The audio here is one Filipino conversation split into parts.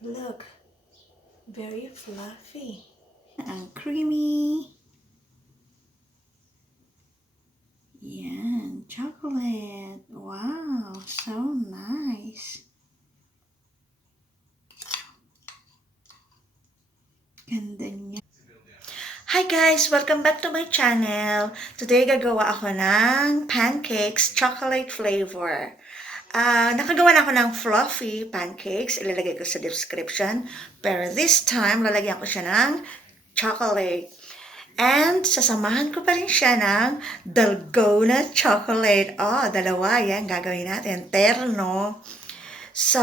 Look, very fluffy and creamy. Yan, chocolate. Wow, so nice. Ganda niya. Hi guys! Welcome back to my channel. Today gagawa ako ng pancakes chocolate flavor. Nakagawa na ako ng fluffy pancakes. Ilalagay ko sa description. Pero this time, lalagyan ko siya ng chocolate. And sasamahan ko pa rin siya ng Dalgona chocolate. Oh, dalawa yan. Gagawin natin. Terno. So,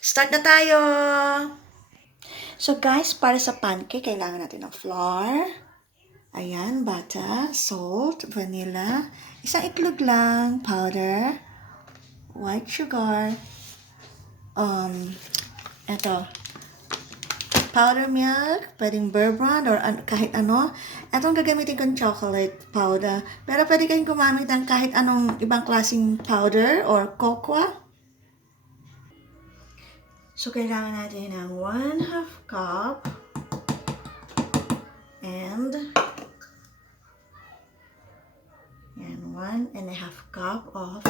start na tayo! So guys, para sa pancake, kailangan natin ng flour. Ayan, butter, salt, vanilla, isang itlog lang, powder, white sugar, eto, powder milk, pwedeng bear brand or kahit ano. Etong gagamitin kong chocolate powder. Pero pwede kayong gumamit ng kahit anong ibang klaseng powder or cocoa. So, kailangan natin ng 1/2 cup and 1.5 cup of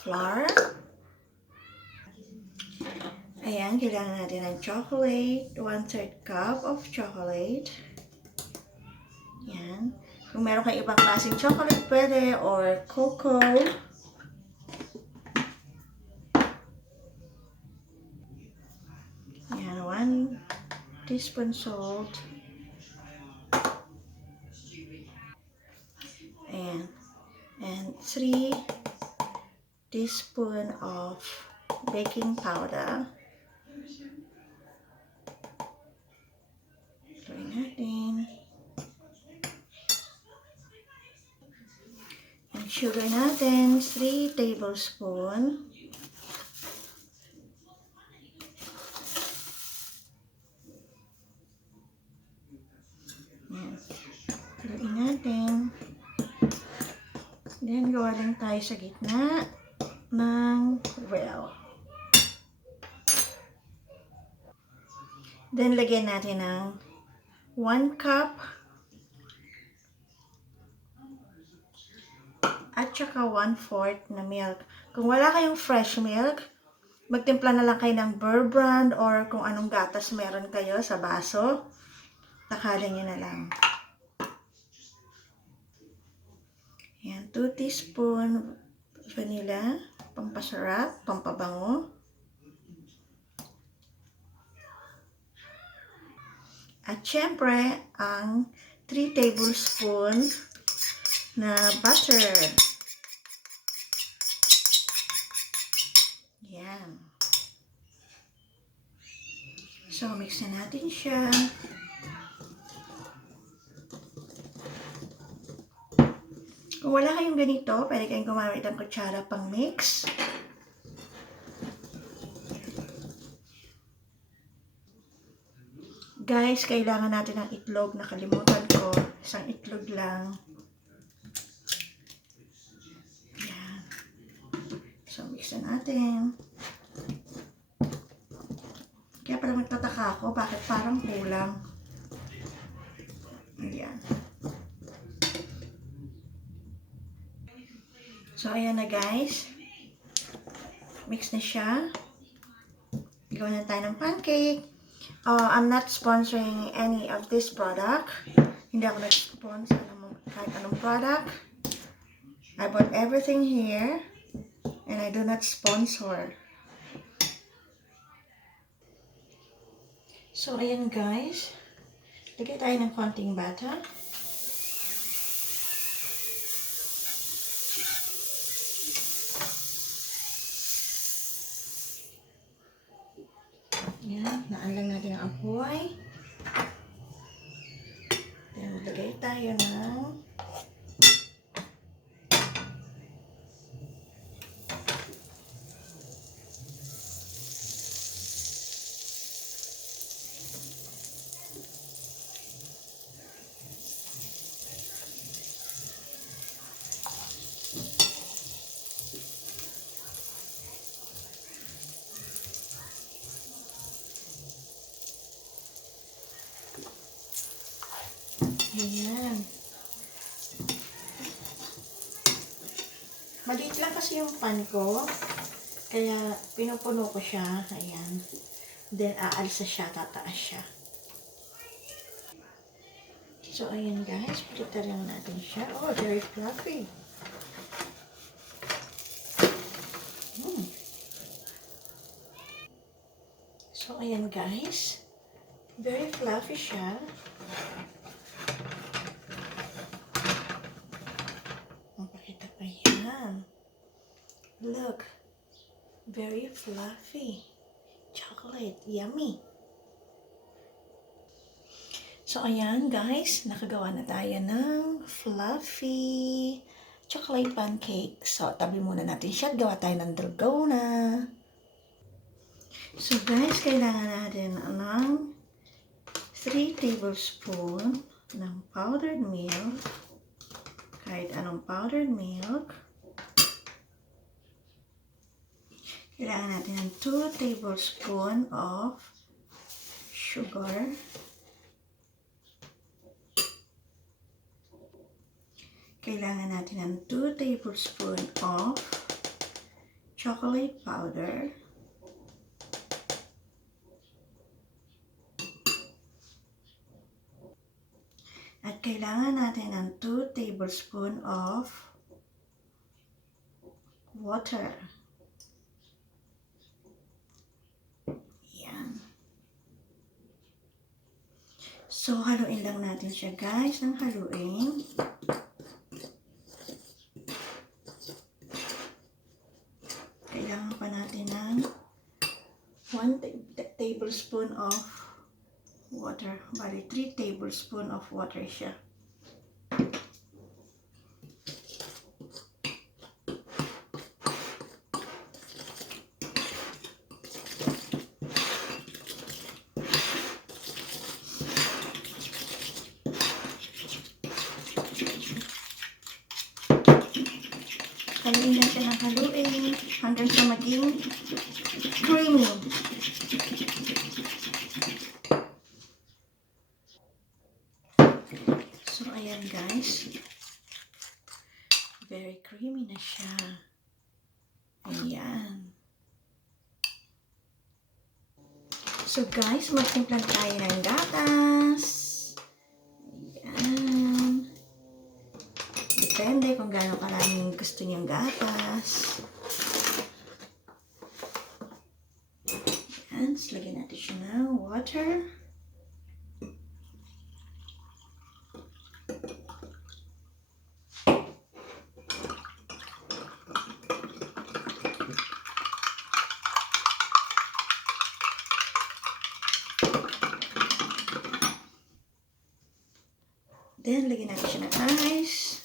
flour. Ayan, kailangan natin ng chocolate, 1/3 cup of chocolate. Ayan. Kung meron kayong ibang klaseng chocolate, pwede, or cocoa. Ayan, 1 teaspoon salt. Ayan. And 3 teaspoon of baking powder. Try natin. And sugar natin, 3 tablespoon. Haluin natin. Then, gawa lang tayo sa gitna ng well. Then, lagyan natin ng 1 cup at saka 1/4 na milk. Kung wala kayong fresh milk, magtimpla na lang kayo ng Bear Brand or kung anong gatas meron kayo sa baso. Takalan nyo na lang. Ayan, 2 teaspoon vanilla, pampasarap, pampabango. At syempre, ang 3 tablespoon na butter. Yan. So, mix na natin siya. Kung wala kayong ganito, pwede kayong gumamit ng kutsara pang mix. Guys, kailangan natin ng itlog. Nakalimutan ko. Isang itlog lang. Yan. So, mix na natin. Kaya parang magtataka ako, bakit parang kulang. Ayan. So, ayan na guys. Mix na siya. Gawa na tayo ng pancake. I'm not sponsoring any of this product. Hindi ako nag-sponsor ng kahit anong product. I bought everything here. And I do not sponsor. So, ayan guys. Lagay tayo ng konting butter. Yan, naan lang natin ang apoy. Yan, maglagay tayo ng Maliit lang kasi yung pan ko. Kaya pinupuno ko siya. Ayan. Then aalsa siya, tataas siya. So ayan guys, pilitan lang natin siya. Oh, very fluffy. So ayan guys, very fluffy siya. Mapakita ko yan. Look, very fluffy. Chocolate, yummy. So ayan guys, nakagawa na tayo ng fluffy chocolate pancake. So tabi muna natin siya, gawa tayo ng dalgona. So guys, kailangan natin ng 3 tablespoon ng powdered milk. Kahit anong powdered milk. Kailangan natin ng 2 tablespoon of sugar. Kailangan natin ng 2 tablespoon of chocolate powder. At kailangan natin ng 2 tablespoon of water. Yan. So, haluin lang natin siya guys, ng haluin. Kailangan pa natin ng 1 tablespoon of water. Bali, 3 tablespoon of water siya. Haluin natin ang haluin hanggang sa maging creamy. So, ayan guys. Very creamy na siya. Ayan. So guys, magtimpla tayo ng gatas. Ayan. Depende kung gaano karaming gusto niyang gatas. Ayan. So, lagyan natin siya ng water. Then, lagyan natin siya ng ice.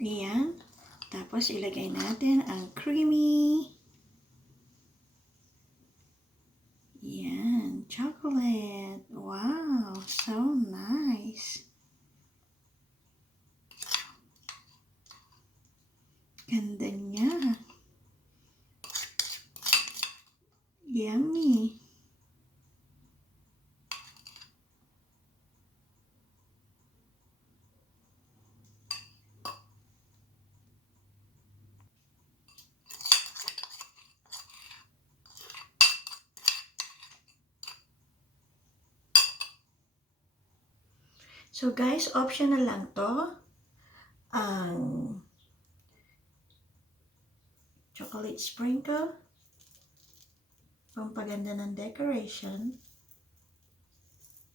Ayan. Tapos, ilagay natin ang creamy. Ayan. Chocolate. Wow. So nice. Ganda niya. Yummy. So guys, optional lang to. Ang chocolate sprinkle. Pampaganda ng decoration.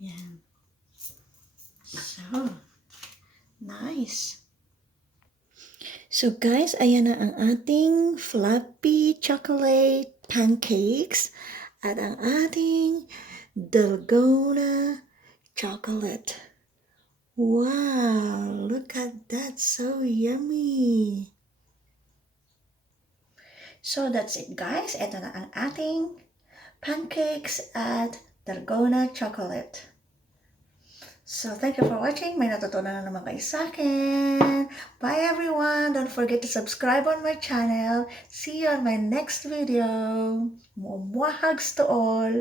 Yan. So, nice. So guys, ayan na ang ating fluffy chocolate pancakes at ang ating Dalgona chocolate. Wow, look at that, so yummy. So that's it guys. Ito na ang ating pancakes at Dalgona chocolate. So thank you for watching. May natutunan na naman kayo sa akin. Bye everyone. Don't forget to subscribe on my channel. See you on my next video. Mwah hugs to all.